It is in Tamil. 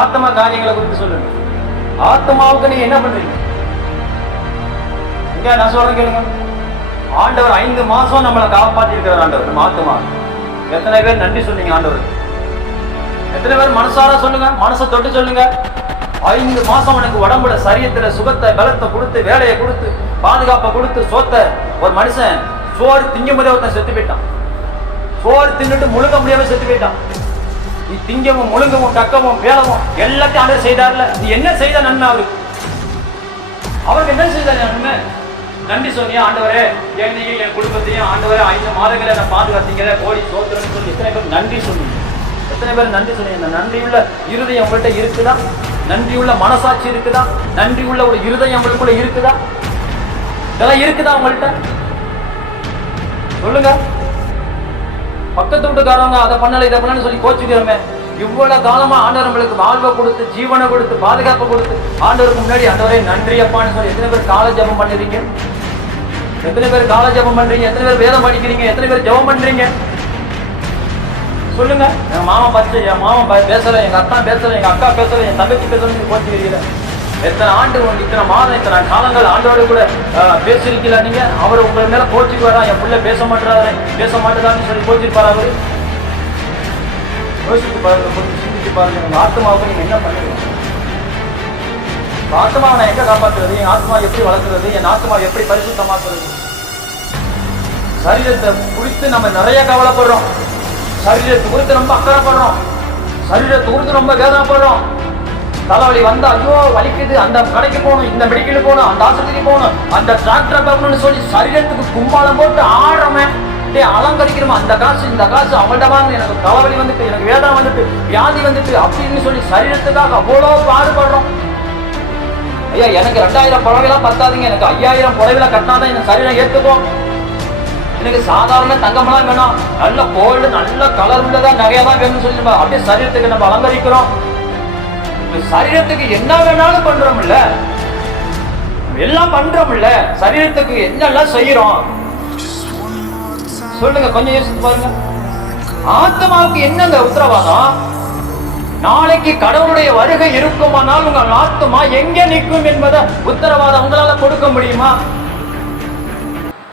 ஆத்மா காரியங்களை குறித்து சொல்லுங்க. ஆத்மாவுக்கு நீங்க என்ன பண்றீங்க? இங்க நான் சொல்றேன் கேளுங்க. ஆண்டவர் 5 மாசம் நம்மளை காப்பாற்றி இருக்கிறார். ஆண்டவர் நம்ம ஆத்மா. எத்தனை பேர் நன்றி சொன்னீங்க ஆண்டவருக்கு? எத்தனை பேர் மனசார சொல்லுங்க, மனசை தொட்டு சொல்லுங்க. 5 மாசம் எனக்கு உடம்புல சரீரத்துல சுகத்தை பலத்தை கொடுத்து, வேலையை கொடுத்து, பாதுகாப்பை கொடுத்து, சோத்தை. ஒரு மனுஷன் சோறு திங்கும் போதே ஒருத்தன் செத்து போயிட்டான். சோறு தின்னுட்டு முழுங்க முடியாம செத்து போயிட்டான். நீ திங்கவும் முழுங்கவும் கக்கவும் வேலவும் எல்லாத்தையும் ஆண்டவர் செய்தார்ல. நீ என்ன செய்த நன்மை அவருக்கு என்ன செய்த நன்மை? நன்றி சொன்னியா ஆண்டவரே, என்னையும் என் குடும்பத்தையும் ஆண்டவரே 5 மாதங்களை நான் பாதுகாத்தீங்க, கோடி சோத்திரன்னு சொல்லி எத்தனை பேர் நன்றி சொன்னீங்க? எத்தனை பேர் நன்றி சொன்னீங்க? நன்றியுள்ள இருதயம் உங்கள்கிட்ட இருக்குதா? நன்றியுள்ள மனசாட்சி இருக்குதா? நன்றியுள்ள ஒரு இருதயம் உங்களுக்குள்ள இருக்குதா? இதெல்லாம் இருக்குதா உங்கள்கிட்ட? சொல்லுங்க. பக்கத்து வீட்டுக்காரவங்க அதை பண்ணல இதை பண்ணலன்னு சொல்லி கோச்சுக்கிறோமே. இவ்வளவு காலமா ஆண்டவர் நம்மளுக்கு வாழ்வை கொடுத்து, ஜீவனை கொடுத்து, பாதுகாப்பை கொடுத்து, ஆண்டவருக்கு முன்னாடி ஆண்டவரே நன்றி அப்பான்னு சொல்லி எத்தனை பேர் கால ஜபம் பண்ணிருக்கீங்க? எத்தனை பேர் கால ஜபம் பண்றீங்க? எத்தனை பேர் வேதம் படிக்கிறீங்க? எத்தனை பேர் ஜபம் பண்றீங்க? சொல்லுங்க. என் மாமா பச்சை, என் மாமா பேசல, எங்க அத்தா பேசல, எங்க அக்கா பேசல, என் தங்கச்சி பேசல கோச்சுக்கிறீங்க. எத்தனை ஆண்டு, இத்தனை மாதம், இத்தனை காலங்கள் ஆண்டோட கூட பேசிருக்கீங்களா நீங்க? அவர் உங்களை மேல கோச்சுக்கு வரா, என் பிள்ளை பேச மாட்டேதான்னு சொல்லி கோச்சிருப்பாரு அவரு. யோசிச்சு பாருங்க, கொஞ்சம் சிந்திச்சு பாருங்க. உங்க ஆத்மாவுக்கு நீங்க என்ன பண்ணுவீங்க? ஆத்மாவை நான் எங்க காப்பாற்றுறது? என் ஆத்மா எப்படி வளர்க்குறது? என் ஆத்மா எப்படி பரிசுத்தமாக்குறது? சரீரத்தை குறித்து நம்ம நிறைய கவலைப்படுறோம். சரீரத்தை குறித்து ரொம்ப அக்கறைப்படுறோம். சரீரத்தை குறித்து ரொம்ப வேதனைப்படுறோம். தலைவலி வந்தா ஐயோ வலிக்குது, அந்த கடைக்கு போகணும், இந்த மெடிக்கலுக்கு போகணும், அந்த ஆஸ்பத்திரிக்கு போகணும், அந்த டாக்டரை பார்க்கணும்னு சொல்லி சரீரத்துக்கு கும்பாலம் போட்டு ஆடுறமே, அலங்கரிக்கிறோம். அந்த காசு இந்த காசு அவங்கள்ட்ட வாங்க, எனக்கு தலைவலி வந்துட்டு, எனக்கு வேதனை வந்துட்டு, வியாதி வந்துட்டு அப்படின்னு சொல்லி சரீரத்துக்காக அவ்வளோ பாடுபடுறோம். ஐயா எனக்கு 2000 புடவைலாம் பத்தாதுங்க, எனக்கு 5000 புடவைலாம் கட்டினாதான் எனக்கு சரீரம் ஏற்றுக்கும். எனக்கு சாதாரண தங்கமெல்லாம் வேணாம், நல்ல கோல்டு நல்ல கலர் உள்ளதான் நகையெல்லாம் வேணும்னு சொல்லி நம்ம அப்படியே சரீரத்துக்கு நம்ம அலங்கரிக்கிறோம். சரீரத்துக்கு என்ன வேணாலும் பண்றோம்ல, எல்லாம் பண்றோம்ல, சரீரத்துக்கு என்னெல்லாம் செய்யறோம் சொல்லுங்க, கொஞ்சம் யோசிச்சு பாருங்க. ஆத்மாவுக்கு என்னங்க உத்தரவாதம்? நாளைக்கு கடவுளுடைய வருகை இருக்குமானால் உங்கள் ஆத்மா எங்கே நிற்கும் என்பதை உத்தரவாதம் உங்களால கொடுக்க முடியுமா?